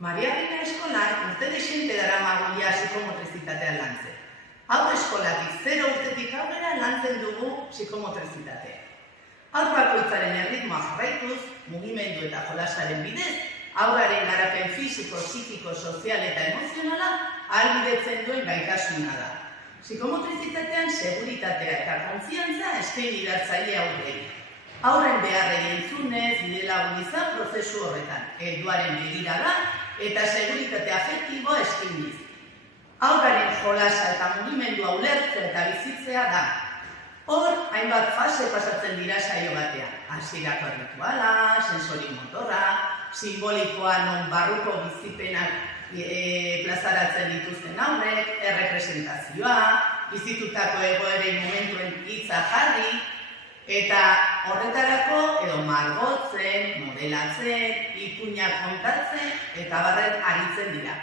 Maria Reina eskolan urte dexente daramagu ja psikomotrizitatea lantzen. Hau eskolatik 0 urtetik aurrera lantzen dugu psikomotrizitatea. Haur bakoitzaren erritmoa jarraituz, mugimendu eta jolasaren bidez, haurraren garapen fisiko, psikiko, sozial eta emozionala ahalbidetzen duen gaitasuna da. Psikomotrizitatean seguritatea eta konfiantza eskaini behartzaile aurrei. Haurren beharrei entzunez, bidelagun izan prozesu horretan, helduaren begirada eta seguritate afektiboa eskainiz. Haurraren jolasa eta mugimendua ulertzea eta bizitzea da. Hor, hainbat fase pasatzen dira saio batean. Hasierako rituala, sensorimotorra, simbolikoa non barruko bizipenak plazaratzen dituzten haurrek, errepresentazioa, bizitutako egoerei momentuen hitza jarri, eta horretarako edo margotzen, modelatzen, ipuinak kontatzen eta barren aritzen dira.